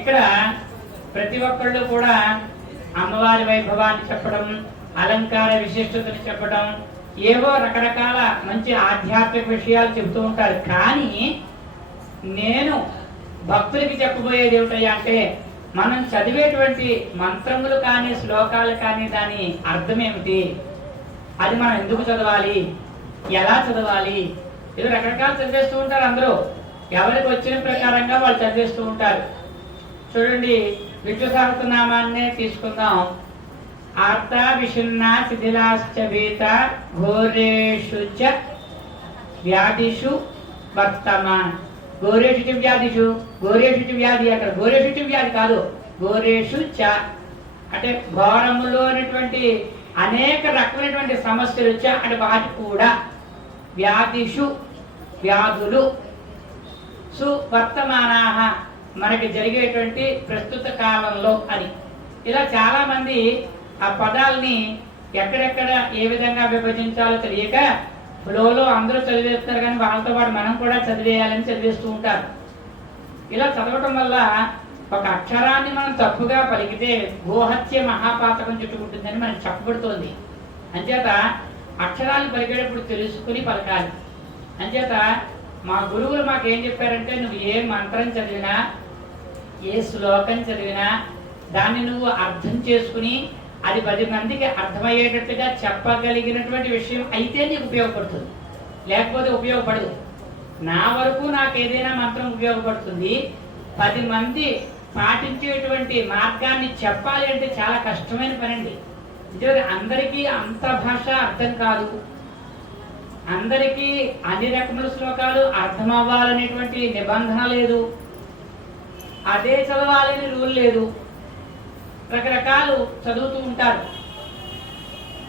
ఇక్కడ ప్రతి ఒక్కళ్ళు కూడా అమ్మవారి వైభవాన్ని చెప్పడం, అలంకార విశిష్టతని చెప్పడం, ఏవో రకరకాల మంచి ఆధ్యాత్మిక విషయాలు చెబుతూ ఉంటారు. కానీ నేను భక్తులకి చెప్పబోయేది ఏమిటయ్యా అంటే, మనం చదివేటువంటి మంత్రములు కానీ శ్లోకాలు కానీ దాని అర్థం ఏమిటి, అది మనం ఎందుకు చదవాలి, ఎలా చదవాలి. ఇది రకరకాలు చదివేస్తూ ఉంటారు అందరూ, ఎవరికి వచ్చిన ప్రకారంగా వాళ్ళు చదివేస్తూ ఉంటారు. చూడండి, విష్ణు సహస్రనామాన్నే తీసుకుందాం. ఆర్త విషున్న శిథిలాశ్చ భీత ఘోరేషు చ వ్యాధిషు వర్తమాన. ఘోరేషు వ్యాధిషు, ఘోరేషు వ్యాధి, అక్కడ ఘోరేషు వ్యాధి కాదు, ఘోరేషు చ అంటే ఘోరములో అనేటువంటి అనేక రకమైనటువంటి సమస్యలు వచ్చా అంటే వాటి కూడా, వ్యాధిషు వ్యాధులు, సువర్తమానాహ మనకి జరిగేటువంటి ప్రస్తుత కాలంలో అని. ఇలా చాలా మంది ఆ పదాలని ఎక్కడెక్కడ ఏ విధంగా విభజించాలో తెలియక ఫ్లోలో అందరూ చదివేస్తున్నారు, కానీ వాళ్ళతో పాటు మనం కూడా చదివేయాలని చదివేస్తూ ఉంటారు. ఇలా చదవటం వల్ల ఒక అక్షరాన్ని మనం తప్పుగా పలికితే గోహత్య మహాపాతకం చుట్టుకుంటుందని మనకు చెప్పబడుతోంది. అంచేత అక్షరాన్ని పలికేటప్పుడు తెలుసుకుని పలకాలి. అంచేత మా గురువులు మాకేం చెప్పారంటే, నువ్వు ఏ మంత్రం చదివినా ఏ శ్లోకం చదివినా దాన్ని నువ్వు అర్థం చేసుకుని అది 10 మందికి అర్థమయ్యేటట్టుగా చెప్పగలిగినటువంటి విషయం అయితే నీకు ఉపయోగపడుతుంది, లేకపోతే ఉపయోగపడదు. నా వరకు నాకు ఏదైనా మంత్రం ఉపయోగపడుతుంది, 10 మంది పాటించేటువంటి మార్గాన్ని చెప్పాలి అంటే చాలా కష్టమైన పనండి. నిజంగా అందరికీ అంత భాష అర్థం కాదు, అందరికీ అన్ని రకముల శ్లోకాలు అర్థం అవ్వాలనేటువంటి నిబంధన లేదు, అదే చదవాలని రూల్ లేదు. రకరకాలు చదువుతూ ఉంటారు.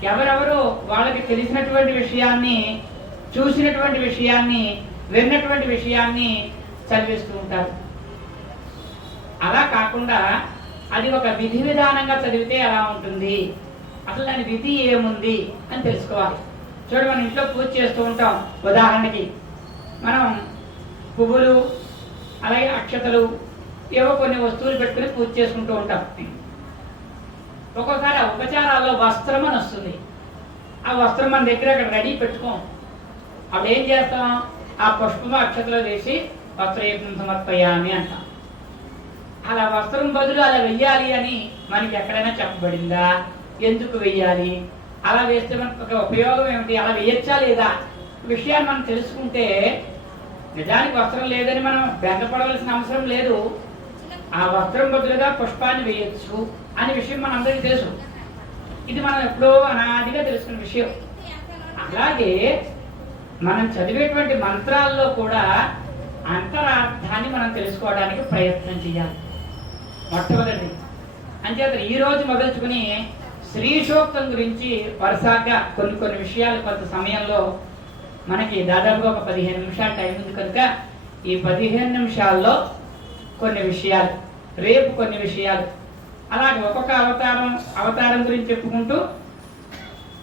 ఎవరెవరో వాళ్ళకి తెలిసినటువంటి విషయాన్ని, చూసినటువంటి విషయాన్ని, విన్నటువంటి విషయాన్ని చదివిస్తూ ఉంటారు. అలా కాకుండా అది ఒక విధి విధానంగా చదివితే ఎలా ఉంటుంది, అసలు దాని విధి ఏముంది అని తెలుసుకోవాలి. చూడండి, మనం ఇంట్లో పూజ చేస్తూ ఉంటాం. ఉదాహరణకి మనం పువ్వులు, అలాగే అక్షతలు, ఏవో కొన్ని వస్తువులు పెట్టుకుని పూజ చేసుకుంటూ ఉంటాం. ఒక్కోసారి ఆ ఉపచారాల్లో వస్త్రం అని వస్తుంది. ఆ వస్త్రం మన దగ్గర అక్కడ రెడీ పెట్టుకోం. అప్పుడు ఏం చేస్తాం, ఆ పుష్పము అక్షతలో వేసి వస్త్రయజ్ఞం సమర్పయామి అంటాం. అలా వస్త్రం బదులు అలా వెయ్యాలి అని మనకి ఎక్కడైనా చెప్పబడిందా, ఎందుకు వెయ్యాలి, అలా వేస్తే మనకు ఉపయోగం ఏమిటి, అలా వేయచ్చా లేదా విషయాన్ని మనం తెలుసుకుంటే నిజానికి వస్త్రం లేదని మనం బెంగపడవలసిన అవసరం లేదు. ఆ వస్త్రం బదులుగా పుష్పాన్ని వేయచ్చు అనే విషయం మన అందరికీ తెలుసు. ఇది మనం ఎప్పుడో అనాదిగా తెలుసుకున్న విషయం. అలాగే మనం చదివేటువంటి మంత్రాల్లో కూడా అంతరార్థాన్ని మనం తెలుసుకోవడానికి ప్రయత్నం చేయాలి మొట్టమొదటి. అంచేత ఈ రోజు మొదలుచుకుని శ్రీ సూక్తం గురించి వరుసగా కొన్ని విషయాలు కొంత సమయంలో మనకి దాదాపుగా ఒక 15 నిమిషాలు టైం ఉంది కనుక ఈ 15 నిమిషాల్లో కొన్ని విషయాలు, రేపు కొన్ని విషయాలు, అలాగే ఒక్కొక్క అవతారం గురించి చెప్పుకుంటూ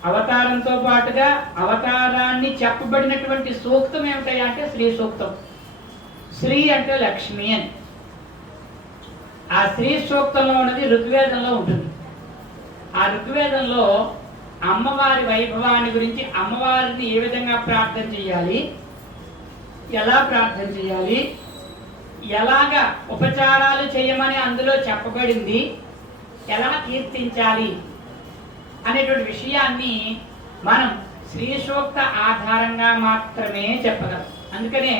అవతారంతో పాటుగా అవతారాన్ని చెప్పబడినటువంటి సూక్తం ఏమిటయ్యా అంటే శ్రీ సూక్తం. శ్రీ అంటే లక్ష్మి అని. ఆ శ్రీ సూక్తంలో ఉన్నది ఋగ్వేదంలో ఉంటుంది. ఆ ఋగ్వేదంలో అమ్మవారి వైభవాన్ని గురించి, అమ్మవారిని ఏ విధంగా ప్రార్థన చేయాలి, ఎలా ప్రార్థన చేయాలి, ఎలాగా ఉపచారాలు చేయమని అందులో చెప్పబడింది, ఎలా కీర్తించాలి అనేటువంటి విషయాన్ని మనం శ్రీ సూక్త ఆధారంగా మాత్రమే చెప్పగలం. అందుకనే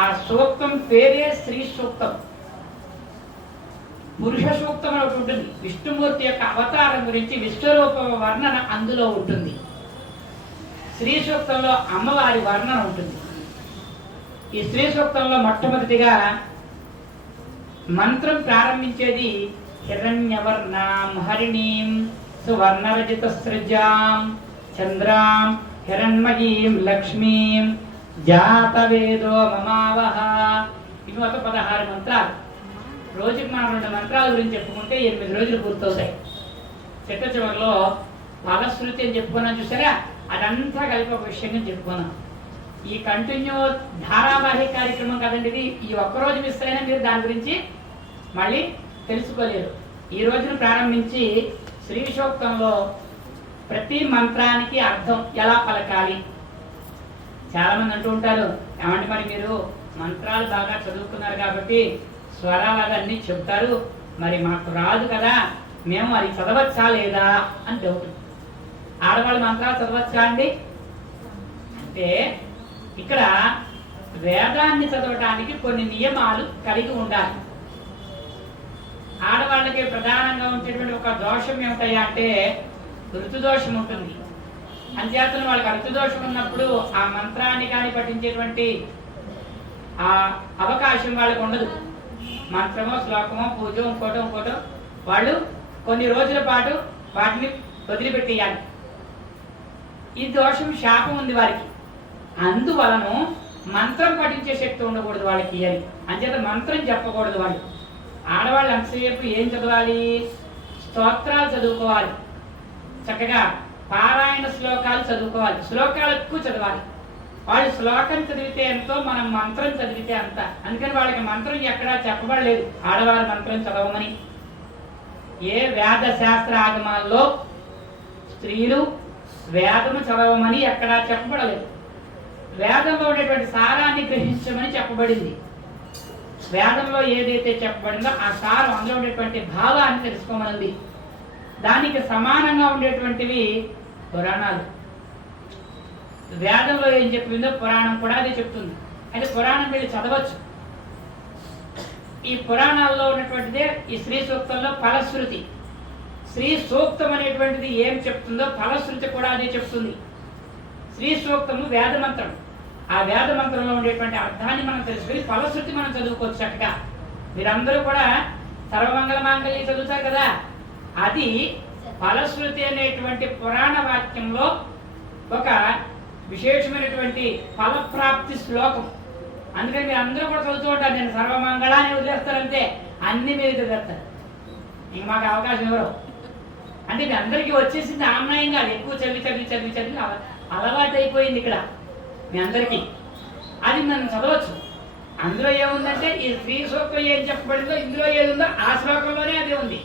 ఆ సూక్తం పేరే శ్రీ సూక్తం. పురుష సూక్తం అని ఒకటి ఉంటుంది. విష్ణుమూర్తి యొక్క అవతారం గురించి విశ్వరూప వర్ణన అందులో ఉంటుంది. శ్రీ సూక్తంలో అమ్మవారి వర్ణన ఉంటుంది. ఈ శ్రీ సూక్తంలో మొట్టమొదటిగా మంత్రం ప్రారంభించేది హిరణ్యవర్ణాం హరిణీం సువర్ణరజిత సృజాం చంద్రాం హిరణ్మయీం లక్ష్మీం జాతవేదో మమావహ. ఇవి మొత్తం 16 మంత్రాలు. రోజుకి మనం 2 మంత్రాల గురించి చెప్పుకుంటే 8 రోజులు పూర్తవుతాయి. చిట్ట చివరిలో ఫలశ్రుతి అని చెప్పుకున్నాం చూసారా, అదంతా కలిపి ఒక విషయంగా చెప్పుకున్నాం. ఈ కంటిన్యూ ధారావాహిక కార్యక్రమం కదండి ఇది. ఈ ఒక్కరోజు మిస్ అయినా మీరు దాని గురించి మళ్ళీ తెలుసుకోలేరు. ఈ రోజున ప్రారంభించి శ్రీ సూక్తంలో ప్రతి మంత్రానికి అర్థం ఎలా పలకాలి. చాలా మంది అంటూ ఉంటారు, ఏమంటే మరి మీరు మంత్రాలు బాగా చదువుకున్నారు కాబట్టి స్వరాలు అన్నీ చెప్తారు, మరి మాకు రాదు కదా, మేము అది చదవచ్చా లేదా అని డౌట్. ఆడవాళ్ళు మంత్రాలు చదవచ్చా అండి అంటే, ఇక్కడ వేదాన్ని చదవటానికి కొన్ని నియమాలు కలిగి ఉండాలి. ఆడవాళ్ళకి ప్రధానంగా ఉండేటువంటి ఒక దోషం ఏమిటయ్యా అంటే ఋతుదోషం ఉంటుంది. అంచేతను వాళ్ళకి ఋతుదోషం ఉన్నప్పుడు ఆ మంత్రాన్ని కానీ పఠించేటువంటి ఆ అవకాశం వాళ్ళకు ఉండదు. మంత్రమో శ్లోకమో పూజో ఇంకోటో వాళ్ళు కొన్ని రోజుల పాటు వాటిని వదిలిపెట్టేయాలి. ఈ దోషం శాపం ఉంది వారికి. అందువలన మంత్రం పఠించే శక్తి ఉండకూడదు వాళ్ళకి అని. అంచేత మంత్రం చెప్పకూడదు వాళ్ళు. ఆడవాళ్ళు అంతసేపు ఏం చదవాలి? స్తోత్రాలు చదువుకోవాలి, చక్కగా పారాయణ శ్లోకాలు చదువుకోవాలి, శ్లోకాలు ఎక్కువ చదవాలి. వాళ్ళు శ్లోకం చదివితే ఎంతో, మనం మంత్రం చదివితే అంత. అందుకని వాళ్ళకి మంత్రం ఎక్కడా చెప్పబడలేదు ఆడవాళ్ళ మంత్రం చదవమని. ఏ వేద శాస్త్ర ఆగమాల్లో స్త్రీలు వేదము చదవమని ఎక్కడా చెప్పబడలేదు. వేదంలో ఉండేటువంటి సారాన్ని గ్రహించమని చెప్పబడింది. వేదంలో ఏదైతే చెప్పబడిందో ఆ సారం, అందులో ఉండేటువంటి భావాన్ని తెలుసుకోమనింది. దానికి సమానంగా ఉండేటువంటివి పురాణాలు. వేదంలో ఏం చెప్పిందో పురాణం కూడా అదే చెప్తుంది. అయితే పురాణం మీరు చదవచ్చు. ఈ పురాణాల్లో ఉన్నటువంటిదే ఈ శ్రీ సూక్తంలో ఫలశ్రుతి. శ్రీ సూక్తం అనేటువంటిది ఏం చెప్తుందో ఫలశ్రుతి కూడా అదే చెప్తుంది. శ్రీ సూక్తము వేద మంత్రం. ఆ వేద మంత్రంలో ఉండేటువంటి అర్థాన్ని మనం తెలుసుకుని ఫలశ్రుతి మనం చదువుకోవచ్చు చక్కగా. మీరందరూ కూడా సర్వమంగళ మాంగళ్యం చదువుతారు కదా, అది ఫలశ్రుతి అనేటువంటి పురాణ వాక్యంలో ఒక విశేషమైనటువంటి ఫలప్రాప్తి శ్లోకం. అందుకని మీరు అందరూ కూడా చదువుతూ ఉంటారు. నేను సర్వమంగళాన్ని వదిలేస్తారంటే అన్ని మీరు చదివేస్తారు. ఇంక మాకు అవకాశం ఎవరు అంటే మీ అందరికీ వచ్చేసింది ఆమ్నాయంగా. ఎక్కువ చదివి అలవాటు అయిపోయింది ఇక్కడ మీ అందరికీ. అది మనం చదవచ్చు. అందులో ఏముందంటే ఈ శ్రీ సూక్తం ఏం చెప్పబడిందో ఇందులో ఏది ఉందో ఆ శ్లోకంలోనే అదే ఉంది.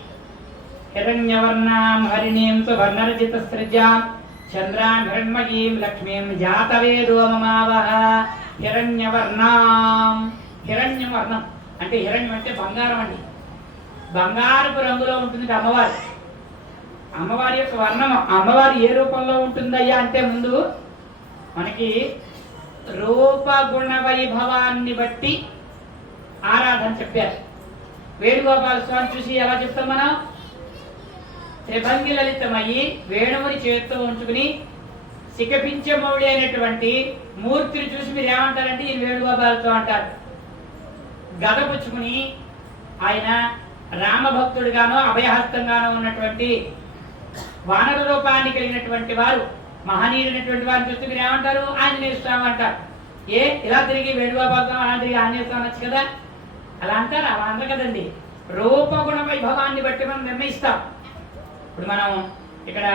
హిరణ్యవర్ణాం హరిణీం సువర్ణరజిత సృజాం చంద్రాం హిరణ్మయీం లక్ష్మీం జాతవేదో మమావహ. హిరణ్యవర్ణాం, హిరణ్యవర్ణం అంటే హిరణ్యం అంటే బంగారం అండి. బంగారపు రంగులో ఉంటుంది అమ్మవారు. అమ్మవారి యొక్క వర్ణం, అమ్మవారు ఏ రూపంలో ఉంటుందయ్యా అంటే ముందు మనకి రూపగుణ వైభవాన్ని బట్టి ఆరాధన చెప్పారు. వేణుగోపాల స్వామి చూసి ఎలా చెప్తాం మనం? త్రిభంగి లలితమయ్యి వేణువుని చేత్తో ఉంచుకుని శిఖపించమౌళి అనేటువంటి మూర్తిని చూసి మీరు ఏమంటారంటే ఈ వేణుగోపాలతో అంటారు. గద పుచ్చుకుని ఆయన రామభక్తుడిగానో అభయహస్తంగానో ఉన్నటువంటి వానర రూపాన్ని కలిగినటువంటి వారు, మహనీయులైనటువంటి వారిని చూస్తే మీరు ఏమంటారు? ఆంజనేయ స్వామి అంటారు. ఇలా తిరిగి వేణుగోపాలతో అలా తిరిగి ఆంజనేయ స్వామి అనొచ్చు కదా. అలా అంటారు? అలా అంటారు కదండి. రూపగుణ వైభవాన్ని బట్టి మనం నిర్ణయిస్తాం. ఇప్పుడు మనం ఇక్కడ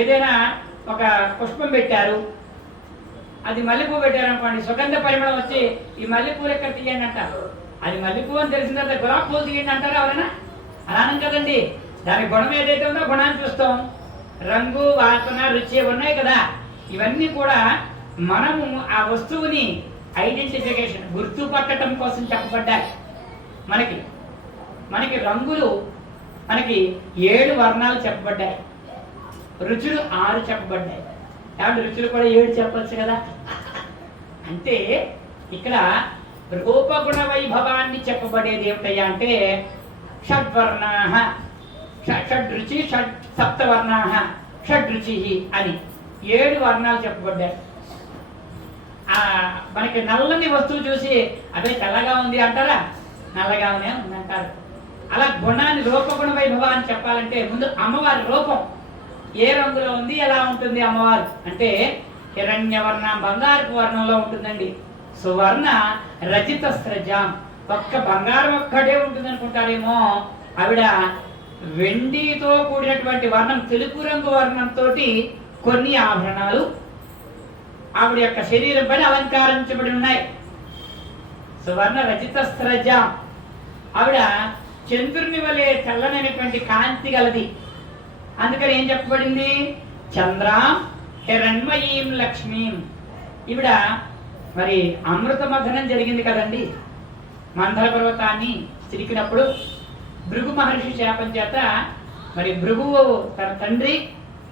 ఏదైనా ఒక పుష్పం పెట్టారు, అది మల్లెపూ పెట్టారు అనుకోండి, సుగంధ పరిమళం వచ్చి ఈ మల్లెపూలు ఎక్కడ తీయండి అంటారు. అది మల్లెపూ అని తెలిసిన తర్వాత గులాబీ పూలు తీయండి అంటారు ఎవరైనా? అలానం కదండి. దాని గుణం ఏదైతే ఉందో గుణాన్ని చూస్తాం. రంగు, వాసన, రుచి ఉన్నాయి కదా. ఇవన్నీ కూడా మనము ఆ వస్తువుని ఐడెంటిఫికేషన్, గుర్తుపట్టడం కోసం చెప్పబడ్డాయి. మనకి రంగులు, మనకి 7 వర్ణాలు చెప్పబడ్డాయి. రుచులు 6 చెప్పబడ్డాయి. కాబట్టి రుచులు కూడా 7 చెప్పచ్చు కదా. అంటే ఇక్కడ రూపగుణ వైభవాన్ని చెప్పబడేది ఏమిటయ్యా అంటే షడ్వర్ణాః, షడ్రుచి, సప్తవర్ణాః, షడ్రుచి అని 7 వర్ణాలు చెప్పబడ్డాయి. మనకి నల్లని వస్తువు చూసి అదే తెల్లగా ఉంది అంటారా? నల్లగానే ఉందంటారు. అలా గుణాన్ని, రూపగుణ వైభవాన్ని చెప్పాలంటే ముందు అమ్మవారి రూపం ఏ రంగులో ఉంది, ఎలా ఉంటుంది అమ్మవారు అంటే హిరణ్యవర్ణ, బంగారపు వర్ణంలో ఉంటుందండి. సువర్ణ రజిత స్రజాం, ఒక్క బంగారం ఒక్కటే ఉంటుంది అనుకుంటారేమో. ఆవిడ వెండితో కూడినటువంటి వర్ణం, తెలుపు రంగు వర్ణంతో కొన్ని ఆభరణాలు ఆవిడ యొక్క శరీరం పైన అలంకరించబడి ఉన్నాయి. సువర్ణ రజిత స్రజాం, ఆవిడ చంద్రుని వలె తెల్లనైనటువంటి కాంతి గలది. అందుకని ఏం చెప్పబడింది? చంద్రాం హిరణ్మయీం లక్ష్మీం. ఈవిడ మరి అమృత మథనం జరిగింది కదండి. మందర పర్వతాన్ని చిరికినప్పుడు భృగు మహర్షి శాపం చేత మరి భృగువు తన తండ్రి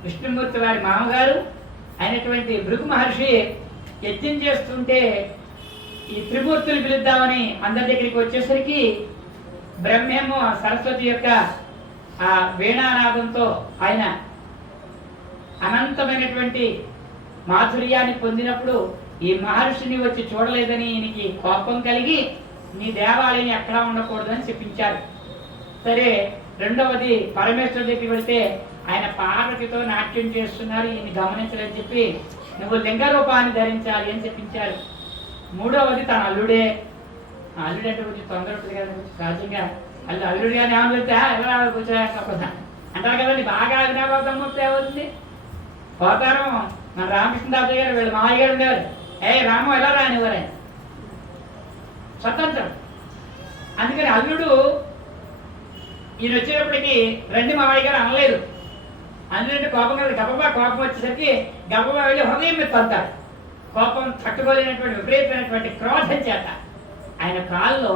విష్ణుమూర్తి వారి మామగారు అయినటువంటి భృగు మహర్షి యజ్ఞం చేస్తుంటే ఈ త్రిమూర్తులు పిలుద్దామని అందరి దగ్గరికి వచ్చేసరికి బ్రహ్మేమో సరస్వతి యొక్క ఆ వీణానాదంతో ఆయన అనంతమైనటువంటి మాధుర్యాన్ని పొందినప్పుడు ఈ మహర్షిని వచ్చి చూడలేదని ఈయనకి కోపం కలిగి నీ దేవాలయం ఎక్కడా ఉండకూడదని చెప్పించారు. సరే, రెండవది పరమేశ్వరు దగ్గరికి వెళితే ఆయన పార్వతితో నాట్యం చేస్తున్నారు, ఈయన గమనించలేని చెప్పి నువ్వు లింగ రూపాన్ని ధరించాలి అని చెప్పించారు. మూడవది తన అల్లుడే. అల్లుడంటే కొంచెం తొందర ఉంటుంది కదా, కొంచెం సహజంగా అల్లుడు కానీ ఏమని వెళ్తే ఎవరు కూర్చోలేకపోతా అంటారు కదండి. బాగా అగ్నాబాదం వస్తే ఏమవుతుంది? పోతారు. మన రామకృష్ణదాస్ గారు వీళ్ళు మామయ్య గారు ఉండేవారు. రాము ఎలా రానివ్వరు, ఆయన స్వతంత్రం. అందుకని అల్లుడు ఈయన వచ్చేటప్పటికి రండి మామయ్య గారు అనలేదు. అందుకంటే కోపం కదా, గబబా కోపం వచ్చేసరికి గబబా వెళ్ళి హృదయం మీద తంతారు. కోపం తట్టుకోలేనటువంటి విపరీతమైనటువంటి క్రోధం చేత ఆయన కాల్లో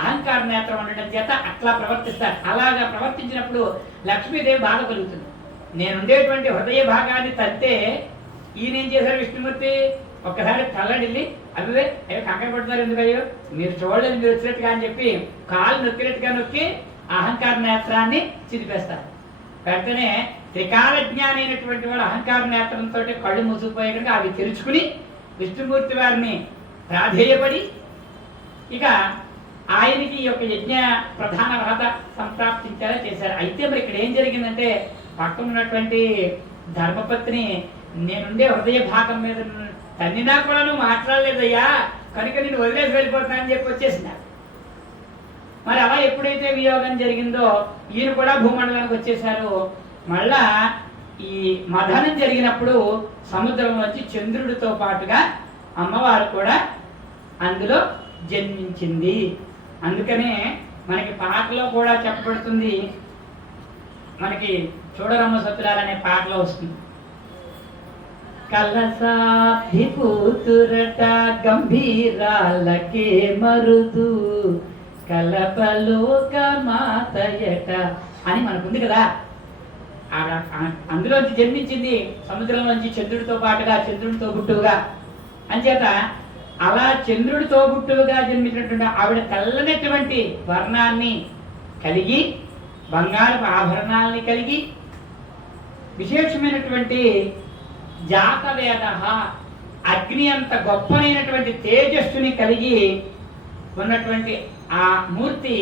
అహంకార నేత్రం ఉండటం చేత అట్లా ప్రవర్తిస్తారు. అలాగా ప్రవర్తించినప్పుడు లక్ష్మీదేవి బాధ కలుగుతుంది. నేనుండేటువంటి హృదయ భాగాన్ని తంతే ఈయనేం చేశారు విష్ణుమూర్తి? ఒక్కసారి తల్లడిల్లి అవి కంకర పడుతున్నారు ఎందుకయ్యో, మీరు చూడలేదు, మీరు వచ్చినట్టుగా అని చెప్పి కాలు నొక్కినట్టుగా నొక్కి అహంకార నేత్రాన్ని చిరిపేస్తారు. వెంటనే త్రికాల జ్ఞాని అయినటువంటి వాడు అహంకార నేత్రంతో కళ్ళు మూసుకుపోయే కనుక అవి తెరుచుకుని విష్ణుమూర్తి వారిని ప్రాధేయపడి ఇక ఆయనకి ఈ యొక్క యజ్ఞ ప్రధాన వ్రత సంప్రాప్తించేలా చేశారు. అయితే మరి ఇక్కడ ఏం జరిగిందంటే పక్కన ఉన్నటువంటి ధర్మపత్ని నేనుండే హృదయ భాగం మీద తన్నినా కూడా నువ్వు మాట్లాడలేదయ్యా, కనుక నేను వదిలేసి వెళ్ళిపోతున్నా అని చెప్పి వచ్చేసినారు. మరి అలా ఎప్పుడైతే వియోగం జరిగిందో ఈయన కూడా భూమండలానికి వచ్చేసారు. మళ్ళా ఈ మథనం జరిగినప్పుడు సముద్రంలోంచి చంద్రుడితో పాటుగా అమ్మవారు కూడా అందులో జన్మించింది. అందుకనే మనకి పాటలో కూడా చెప్పబడుతుంది. మనకి చూడరమ్మ సతురాలనే పాటలో వస్తుంది. కలసాబ్ది కూతురట గంభీరాలకే మరుదు కలపలోక మాతయట అని మనకుంది కదా. అందులోంచి జన్మించింది సముద్రంలోంచి చంద్రుడితో పాటుగా, చంద్రుడితో గుట్టువుగా. అంచేత అలా చంద్రుడితో గుట్టువుగా జన్మించినటువంటి ఆవిడ తెల్లనటువంటి వర్ణాన్ని కలిగి, బంగారపు ఆభరణాలని కలిగి, విశేషమైనటువంటి జాతవేద అగ్ని అంత గొప్పనైనటువంటి తేజస్సుని కలిగి ఉన్నటువంటి ఆ మూర్తి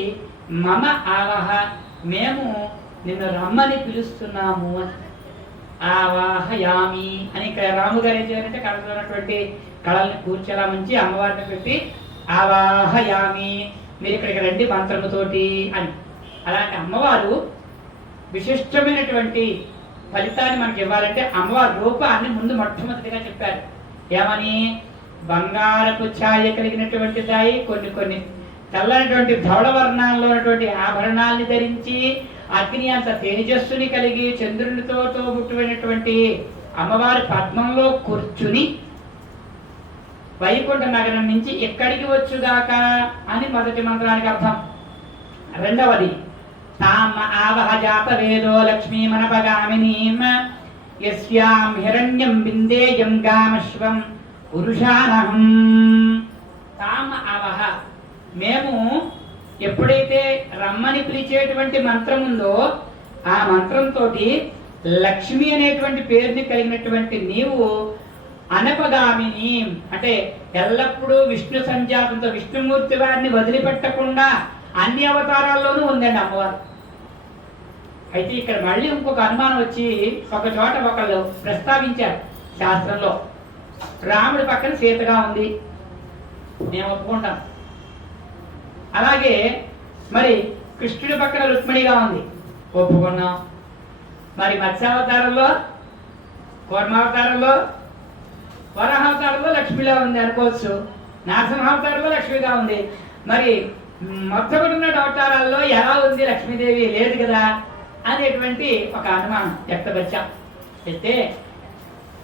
మమ ఆవహ, మేము నిన్ను రమ్మని పిలుస్తున్నాము అని. ఆవాహయామి అని ఇక్కడ రాముగారు ఏం చేయాలంటే కళలో ఉన్నటువంటి కళల్ని కూర్చేలా ముంచి అమ్మవారిని పెట్టి ఆవాహయామి, మీరు ఇక్కడికి రండి మంత్రముతోటి అని. అలాంటి అమ్మవారు విశిష్టమైనటువంటి ఫలితాన్ని మనకి ఇవ్వాలంటే అమ్మవారి రూపాన్ని ముందు మొట్టమొదటిగా చెప్పారు. ఏమని? బంగారపు ఛాయ కలిగినటువంటి దాయి, కొన్ని తెల్లనటువంటి ధవళ వర్ణాల్లో ఉన్నటువంటి ఆభరణాలని ధరించి, అగ్ని అంత తేజస్సుని కలిగి, చంద్రునితో తోబుట్టువైనటువంటి అమ్మవారి పద్మంలో కూర్చుని వైకుంఠ నగరం నుంచి ఎక్కడికి వచ్చుగాక అని మొదటి మంత్రానికి అర్థం. రెండవది తామ ఆవహ జాత వేదో లక్ష్మీమనపగామినీం యస్యాం హిరణ్యం బిందేయం గామశ్వం పురుషానహం. తామ ఆవహ, మేము ఎప్పుడైతే రమ్మని పిలిచేటువంటి మంత్రం ఉందో ఆ మంత్రంతో లక్ష్మి అనేటువంటి పేరుని కలిగినటువంటి నీవు అనపగామిని అంటే ఎల్లప్పుడూ విష్ణు సంజాతంతో విష్ణుమూర్తి వారిని వదిలిపెట్టకుండా అన్ని అవతారాల్లోనూ ఉందండి అమ్మవారు. అయితే ఇక్కడ మళ్ళీ ఇంకొక అనుమానం వచ్చి ఒక చోట ఒకళ్ళు ప్రస్తావించారు శాస్త్రంలో. రాముడి పక్కన సీతగా ఉంది, మేము ఒప్పుకుంటాం. అలాగే మరి కృష్ణుడి పక్కన రుక్మిణిగా ఉంది, ఒప్పుకున్నాం. మరి మత్స్యావతారంలో, కూర్మావతారంలో, వరాహావతారంలో లక్ష్మిలా ఉంది అనుకోవచ్చు, నరసింహావతారంలో లక్ష్మిగా ఉంది. మరి మొట్టమొదటి ఉన్న అవతారాల్లో ఎలా ఉంది లక్ష్మీదేవి లేదు కదా అనేటువంటి ఒక అనుమానం వ్యక్తపరిచాం. అయితే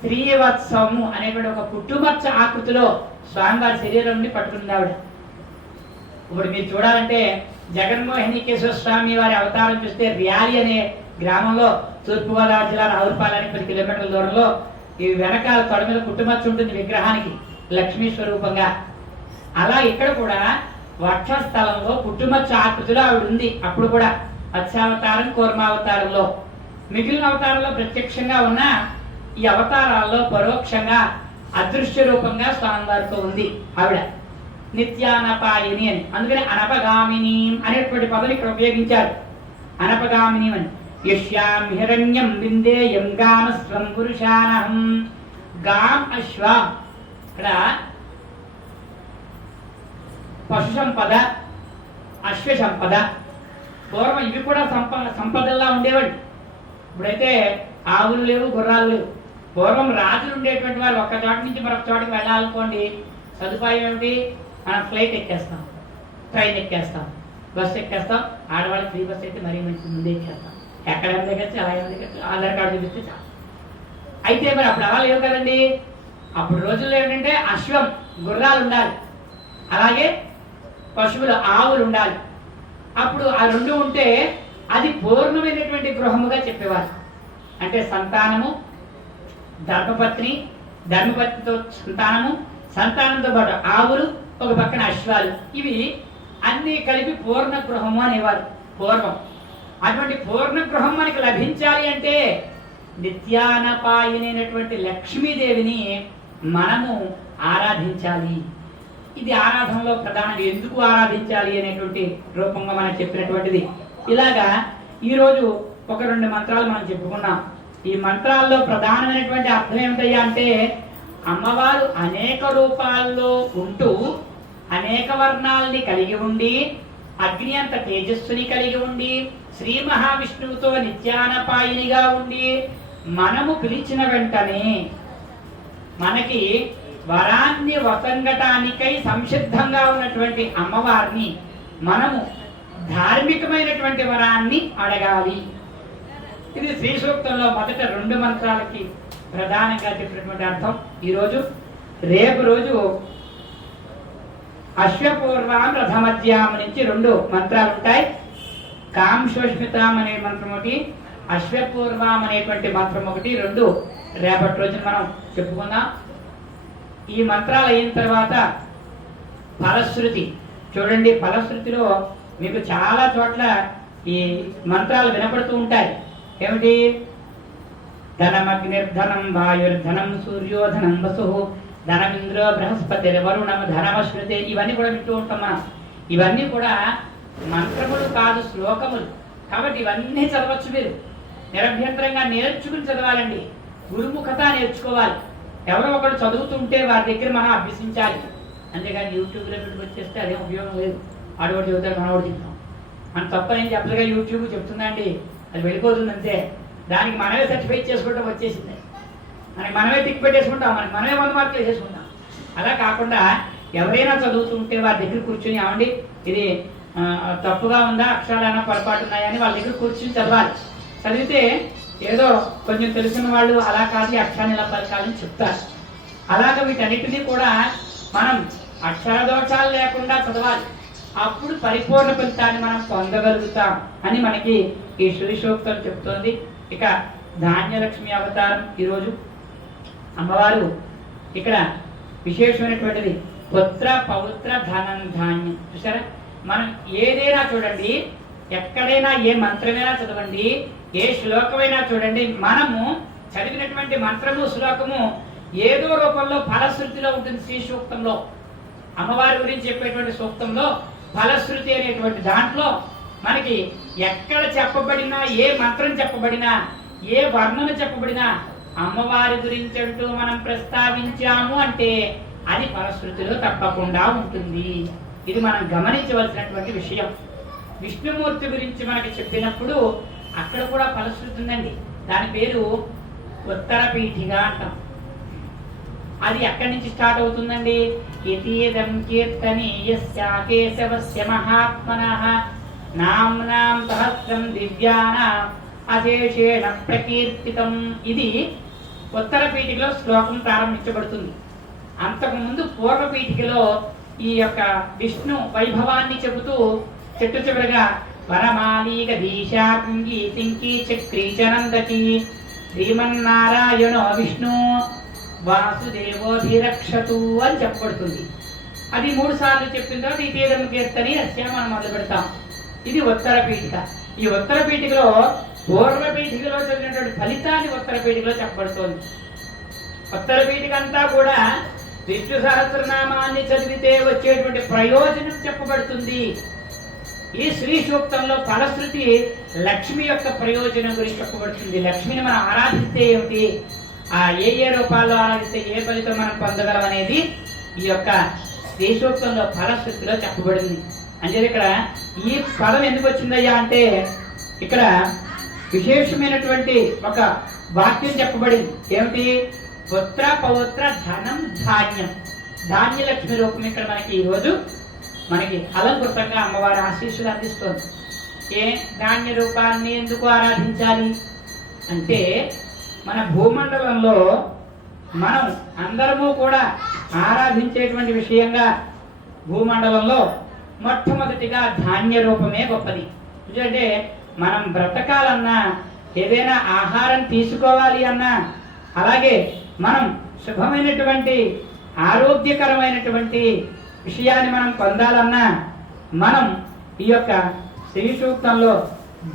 శ్రీవత్సవము అనేటువంటి ఒక పుట్టుమచ్చ ఆకృతిలో స్వామివారి శరీరం నుండి పట్టుకుంది ఆవిడ. ఇప్పుడు మీరు చూడాలంటే జగన్మోహిని కేశవ స్వామి వారి అవతారం చూస్తే ర్యాలీ అనే గ్రామంలో తూర్పుగోదావరి జిల్లా రావులపాలెం 10 కిలోమీటర్ల దూరంలో ఈ వెనకాల తొడ మీద పుట్టుమచ్చ ఉంటుంది విగ్రహానికి లక్ష్మీ స్వరూపంగా. అలా ఇక్కడ కూడా వక్షస్థలంలో పుట్టుమచ్చ ఆకృతిలో ఆవిడ ఉంది. అప్పుడు కూడా మత్స్యావతారం కూర్మావతారంలో మిగిలిన అవతారంలో ప్రత్యక్షంగా ఉన్న ఈ అవతారాల్లో పరోక్షంగా అదృశ్య రూపంగా స్వామివారితో ఉంది ఆవిడ. నిత్యానపాయిని అని, అందుకని అనపగామిని అనేటువంటి పదం ఇక్కడ ఉపయోగించారు. అనపగామిని అని యశ్యాం హిరణ్యం బిందేయం గామస్వం పురుషానహం. గాం అశ్వం ఇక్కడ పశు సంపద, అశ్వ సంపద. పూర్వం ఇవి కూడా సంపదల్లా ఉండేవాడు. ఇప్పుడైతే ఆవులు లేవు, గుర్రాలు లేవు. పూర్వం రాజులు ఉండేటువంటి వారు ఒక్క చోట నుంచి మరొక చోటికి వెళ్ళాలనుకోండి, సదుపాయం ఏమిటి? మనం ఫ్లైట్ ఎక్కేస్తాం, ట్రైన్ ఎక్కేస్తాం, బస్సు ఎక్కేస్తాం. ఆడవాళ్ళకి ఫ్రీ బస్ అయితే మరీ మంచి ముందే ఎక్కేస్తాం. ఎక్కడ దిగచ్చు, అలా దిగచ్చు, ఆధార్ కార్డు చూపిస్తే చాలు. అయితే మరి అప్పుడు అలా లేవు కదండి. అప్పుడు రోజుల్లో ఏంటంటే అశ్వం గుర్రాలు ఉండాలి, అలాగే పశువులు ఆవులు ఉండాలి. అప్పుడు ఆ రెండు ఉంటే అది పూర్ణమైనటువంటి గృహముగా చెప్పేవారు. అంటే సంతానము, ధర్మపత్ని, ధర్మపత్నితో సంతానము, సంతానంతో పాటు ఆవులు, ఒక పక్కన అశ్వాలు, ఇవి అన్ని కలిపి పూర్ణ గృహము అనేవారు పూర్వం. అటువంటి పూర్ణ గృహం మనకి లభించాలి అంటే నిత్యానపాయినైనటువంటి లక్ష్మీదేవిని మనము ఆరాధించాలి. ఇది ఆరాధనలో ప్రధానంగా ఎందుకు ఆరాధించాలి అనేటువంటి రూపంగా మనం చెప్పినటువంటిది. ఇలాగా ఈరోజు ఒక 2 మంత్రాలు మనం చెప్పుకున్నాం. ఈ మంత్రాల్లో ప్రధానమైనటువంటి అర్థం ఏమిటయ్యా అంటే అమ్మవారు అనేక రూపాల్లో ఉంటూ అనేక వర్ణాలని కలిగి ఉండి అగ్ని అంత తేజస్సుని కలిగి ఉండి శ్రీ మహావిష్ణువుతో నిత్యానపాయినిగా ఉండి మనము పిలిచిన వెంటనే మనకి వరాన్ని వసంగటానికై సంసిద్ధంగా ఉన్నటువంటి అమ్మవారిని మనము ధార్మికమైనటువంటి వరాన్ని అడగాలి. ఇది శ్రీ సూక్తంలో మొదట 2 మంత్రాలకి ప్రధానంగా చెప్పినటువంటి అర్థం. ఈరోజు రేపు రోజు అశ్వపూర్వాం రథమధ్యాం నుంచి 2 మంత్రాలు ఉంటాయి. కాంశోష్మితాం అనే మంత్రం ఒకటి, అశ్వపూర్వాం అనేటువంటి మంత్రం ఒకటి, 2 రేపటి రోజున మనం చెప్పుకుందాం. ఈ మంత్రాలు అయిన తర్వాత ఫలశ్రుతి చూడండి. ఫలశ్రుతిలో మీకు చాలా చోట్ల ఈ మంత్రాలు వినపడుతూ ఉంటాయి. ఏమిటి? ధనమగ్నిర్ధనం వాయుర్ధనం సూర్యోధనం వసు ధనమింద్రో బృహస్పతి వరుణం ధనమశ్రుతే. ఇవన్నీ కూడా వింటూ ఉంటాం మనం. ఇవన్నీ కూడా మంత్రములు కాదు, శ్లోకములు. కాబట్టి ఇవన్నీ చదవచ్చు. మీరు నిరభ్యంతరంగా నేర్చుకుని చదవాలండి. గురుముఖత నేర్చుకోవాలి. ఎవరో ఒకరు చదువుతుంటే వారి దగ్గర మనం అభ్యసించాలి. అంతేగాని యూట్యూబ్లో పెట్టుకు వచ్చేస్తే అదేం ఉపయోగం లేదు. ఆడవాడు చెబుతాడు, మనవాడు చెప్తాం. మన తప్పనేం చెప్పలుగా యూట్యూబ్ చెప్తుందండి, అది వెళ్ళిపోతుంది అంతే. దానికి మనమే సర్టిఫై చేసుకుంటాం, వచ్చేసింది. మనమే టిక్ పెట్టేసుకుంటాం, మనమే 100 మార్కులు వేసేసుకుంటాం. అలా కాకుండా ఎవరైనా చదువుతుంటే వారి దగ్గర కూర్చొని అవండి ఇది తప్పుగా ఉందా, అక్షరాలైనా పొరపాటు ఉన్నాయని వాళ్ళ దగ్గర కూర్చొని చదవాలి. చదివితే ఏదో కొంచెం తెలిసిన వాళ్ళు అలా కాదు అక్షరాన్ని ఇలా పలకాలని చెప్తారు. అలాగే వీటన్నిటినీ కూడా మనం అక్షర దోషాలు లేకుండా చదవాలి. అప్పుడు పరిపూర్ణ ఫలితాన్ని మనం పొందగలుగుతాం అని మనకి ఈ శ్రీ సూక్తం చెప్తోంది. ఇక ధాన్యలక్ష్మి అవతారం ఈరోజు అమ్మవారు ఇక్కడ విశేషమైనటువంటిది. పుత్ర పౌత్ర ధనం ధాన్యం. చూసారా, మనం ఏదైనా చూడండి, ఎక్కడైనా ఏ మంత్రమైనా చదవండి, ఏ శ్లోకమైనా చూడండి, మనము చదివినటువంటి మంత్రము శ్లోకము ఏదో రూపంలో ఫలశ్రుతిలో ఉంటుంది. శ్రీ సూక్తంలో అమ్మవారి గురించి చెప్పేటువంటి సూక్తంలో ఫలశ్రుతి అనేటువంటి దాంట్లో మనకి ఎక్కడ చెప్పబడినా, ఏ మంత్రం చెప్పబడినా, ఏ వర్ణన చెప్పబడినా అమ్మవారి గురించి అంటూ మనం ప్రస్తావించాము అంటే అది ఫలశ్రుతిలో తప్పకుండా ఉంటుంది. ఇది మనం గమనించవలసినటువంటి విషయం. విష్ణుమూర్తి గురించి మనకి చెప్పినప్పుడు అక్కడ కూడా ఫలశ్రుతి ఉందండి. దాని పేరు ఉత్తర పీఠిగా అంటాం. అది ఎక్కడి నుంచి స్టార్ట్ అవుతుందండి? యతీదం కీర్తనీయస్య కేశవస్య మహాత్మనః నామ్నాం సహస్రం దివ్యానాం అశేషేణ ప్రకీర్తితం. ఇది ఉత్తర పీఠికలో శ్లోకం ప్రారంభించబడుతుంది. అంతకుముందు పూర్వ పీఠికలో ఈ యొక్క విష్ణు వైభవాన్ని చెబుతూ చెట్టు చివరగా పరమాలీక దీశాంగి పింకి చక్రీ చనందకి శ్రీమన్నారాయణో విష్ణు వాసుదేవోభిరక్షతు అని చెప్పబడుతుంది. అది 3 సార్లు చెప్పిన తర్వాత ఈ తీర్థం కీర్తని అస్య మనం మొదలు పెడతాం. ఇది ఉత్తర పీఠిక. ఈ ఉత్తర పీఠికలో పూర్వ పీఠికలో చదివినటువంటి ఫలితాన్ని ఉత్తర పీఠికలో చెప్పబడుతోంది. ఉత్తర పీఠిక అంతా కూడా విష్ణు సహస్రనామాన్ని చదివితే వచ్చేటువంటి ప్రయోజనం చెప్పబడుతుంది. ఈ శ్రీ సూక్తంలో ఫలశ్రుతి లక్ష్మి యొక్క ప్రయోజనం గురించి చెప్పబడుతుంది. లక్ష్మిని మనం ఆరాధిస్తే ఏమిటి, ఆ ఏ రూపాల్లో ఆరాధిస్తే ఏ ఫలితం మనం పొందగలం అనేది ఈ యొక్క శ్రీ సూక్తంలో ఫలశ్రుతిలో చెప్పబడింది. అంటే ఇక్కడ ఈ పదం ఎందుకు వచ్చిందయ్యా అంటే ఇక్కడ విశేషమైనటువంటి ఒక వాక్యం చెప్పబడింది. ఏమిటి? పుత్ర పౌత్ర ధనం ధాన్యం. ధాన్యలక్ష్మి రూపం ఇక్కడ మనకి ఈరోజు మనకి అలంకృతంగా అమ్మవారి ఆశీస్సులు అందిస్తోంది. ఏ ధాన్య రూపాన్ని ఎందుకు ఆరాధించాలి అంటే మన భూమండలంలో మనం అందరము కూడా ఆరాధించేటువంటి విషయంగా భూమండలంలో మొట్టమొదటిగా ధాన్య రూపమే గొప్పది. ఎందుకంటే మనం బ్రతకాలన్నా, ఏదైనా ఆహారం తీసుకోవాలి అన్నా, అలాగే మనం శుభమైనటువంటి ఆరోగ్యకరమైనటువంటి విషయాన్ని మనం పొందాలన్నా మనం ఈ యొక్క శ్రీ సూక్తంలో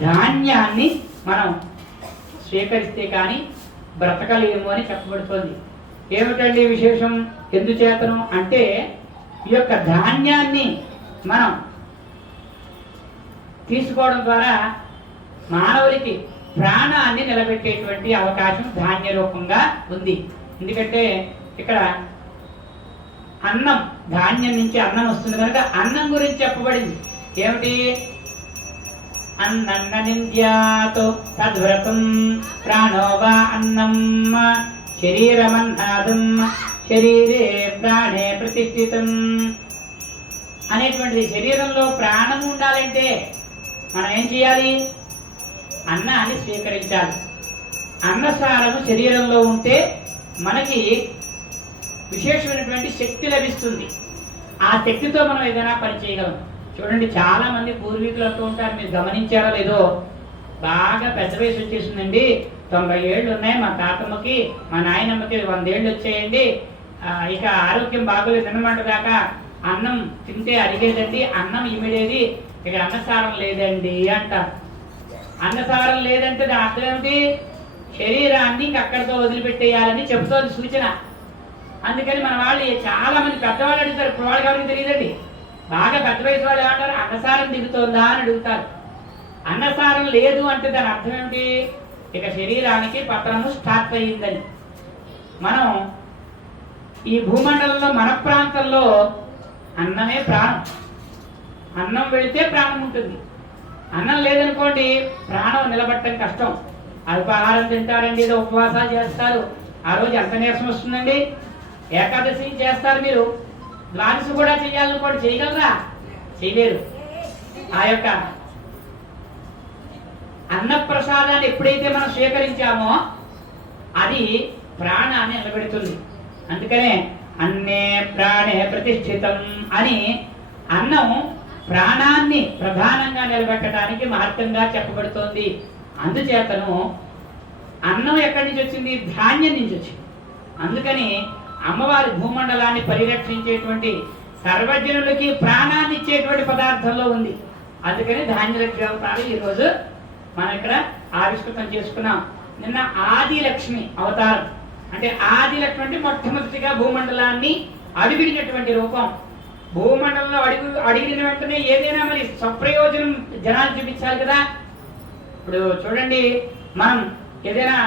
ధాన్యాన్ని మనం స్వీకరిస్తే కానీ బ్రతకలేము అని చెప్పబడుతోంది. ఏమిటండి విశేషం? ఎందుచేతను అంటే ఈ యొక్క ధాన్యాన్ని మనం తీసుకోవడం ద్వారా మానవుడికి ప్రాణాన్ని నిలబెట్టేటువంటి అవకాశం ధాన్య రూపంగా ఉంది. ఎందుకంటే ఇక్కడ అన్నం, ధాన్యం నుంచి అన్నం వస్తుంది కనుక అన్నం గురించి చెప్పబడింది. ఏమిటి? అన్న నింద్యాతో తద్వ్రతం ప్రాణో వా అన్నం శరీరమన్నాదం శరీరే ప్రాణే ప్రతిష్ఠితం అనేటువంటిది. శరీరంలో ప్రాణం ఉండాలంటే మనం ఏం చేయాలి? అన్నాన్ని స్వీకరించాలి. అన్నసారము శరీరంలో ఉంటే మనకి విశేషమైనటువంటి శక్తి లభిస్తుంది. ఆ శక్తితో మనం ఏదైనా పని చేయగలం. చూడండి, చాలా మంది పూర్వీకులు అంటూ ఉంటారు, మీరు గమనించారో లేదో, బాగా పెద్ద వయసు వచ్చేసిందండి, 90 ఏళ్ళు ఉన్నాయి మా తాతమ్మకి, మా నాయనమ్మకి 100 ఏళ్ళు వచ్చాయండి, ఇక ఆరోగ్యం బాగోలేదు అన్నమాట, దాకా అన్నం తింటే అరిగేదండి, అన్నం ఇమిడేది, ఇక అన్నసారం లేదండి అంటారు. అన్నసారం లేదంటే దాని అర్థం ఏమిటి? శరీరాన్ని అక్కడితో వదిలిపెట్టేయాలని చెబుతోంది సూచన. అందుకని మన వాళ్ళు చాలా మంది పెద్దవాళ్ళు అడుగుతారు, ఇప్పుడు వాళ్ళకి ఎవరికి తెలియదండి, బాగా పెద్ద వయసు వాళ్ళు ఏమంటారు? అన్నసారం దిగుతోందా అని అడుగుతారు. అన్నసారం లేదు అంటే దాని అర్థం ఏమిటి? ఇక శరీరానికి పతనము స్టార్ట్ అయ్యిందని. మనం ఈ భూమండలంలో మన ప్రాంతంలో అన్నమే ప్రాణం. అన్నం వెళితే ప్రాణం ఉంటుంది. అన్నం లేదనుకోండి ప్రాణం నిలబట్టడం కష్టం. అల్పాహారం తింటారండి, ఏదో ఉపవాసాలు చేస్తారు, ఆ రోజు ఎంత నీరసం వస్తుందండి. ఏకాదశి చేస్తారు, మీరు ద్వాదశి కూడా చేయాలనుకోండి, చేయగలరా? చేయలేరు. ఆ యొక్క అన్నప్రసాదాన్ని ఎప్పుడైతే మనం స్వీకరించామో అది ప్రాణాన్ని నిలబెడుతుంది. అందుకనే అన్నే ప్రాణే ప్రతిష్ఠితం అని అన్నం ప్రాణాన్ని ప్రధానంగా నిలబెట్టడానికి మహత్తంగా చెప్పబడుతోంది. అందుచేతను అన్నం ఎక్కడి నుంచి వచ్చింది? ధాన్యం నుంచి వచ్చింది. అందుకని అమ్మవారి భూమండలాన్ని పరిరక్షించేటువంటి, సర్వజనులకి ప్రాణాన్ని ఇచ్చేటువంటి పదార్థంలో ఉంది. అందుకని ధాన్యలక్ష్మి అవతారం ఈరోజు మనం ఇక్కడ ఆవిష్కృతం చేసుకున్నాం. నిన్న ఆదిలక్ష్మి అవతారం అంటే ఆదిలక్ష్మి అంటే మొట్టమొదటిగా భూమండలాన్ని అడిగినటువంటి రూపం. భూమండలంలో అడిగిన వెంటనే ఏదైనా మరి సప్రయోజనం జనాలు చూపించాలి కదా. ఇప్పుడు చూడండి, మనం ఏదైనా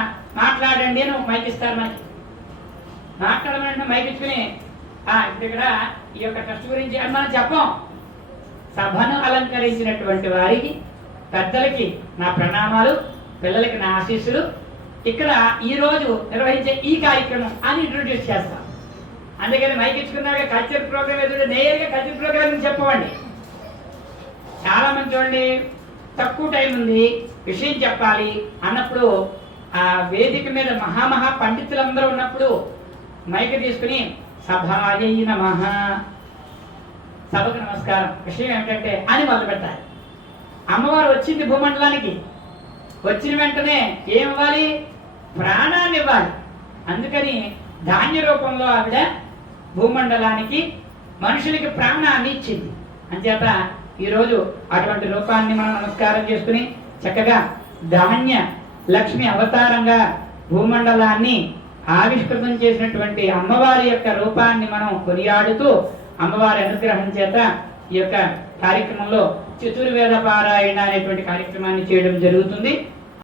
మాట్లాడండి అని మైక్ ఇస్తారు, మనకి మాట్లాడమంటే మైక్ ఇచ్చుకుని ఇప్పుడు ఇక్కడ ఈ యొక్క ట్రస్ట్ గురించి అని మనం చెప్పం. సభను అలంకరించినటువంటి వారికి, పెద్దలకి నా ప్రణామాలు, పిల్లలకి నా ఆశీస్సులు, ఇక్కడ ఈ రోజు నిర్వహించే ఈ కార్యక్రమం అని ఇంట్రొడ్యూస్ చేస్తాం. అందుకని మైక్ ఇచ్చుకున్నాక కల్చర్ ప్రోగ్రామ్ ఏదో నేరుగా కల్చర్ ప్రోగ్రామ్ గురించి చెప్పవండి. చాలా మంది చూడండి, తక్కువ టైం ఉంది, విషయం చెప్పాలి అన్నప్పుడు ఆ వేదిక మీద మహామహా పండితులందరూ ఉన్నప్పుడు మైక్ తీసుకుని సభాయై నమః, సభకు నమస్కారం, విషయం ఏమిటంటే అని మొదలు పెట్టాలి. అమ్మవారు వచ్చింది భూమండలానికి, వచ్చిన వెంటనే ఏమివ్వాలి? ప్రాణాన్ని ఇవ్వాలి. అందుకని ధాన్య రూపంలో ఆవిడ భూమండలానికి మనుషులకి ప్రాణాన్ని ఇచ్చింది. అంచేత ఈరోజు అటువంటి రూపాన్ని మనం నమస్కారం చేసుకుని చక్కగా ధాన్య లక్ష్మి అవతారంగా భూమండలాన్ని ఆవిష్కృతం చేసినటువంటి అమ్మవారి యొక్క రూపాన్ని మనం కొనియాడుతూ అమ్మవారి అనుగ్రహం చేత ఈ యొక్క కార్యక్రమంలో చతుర్వేద పారాయణ అనేటువంటి కార్యక్రమాన్ని చేయడం జరుగుతుంది.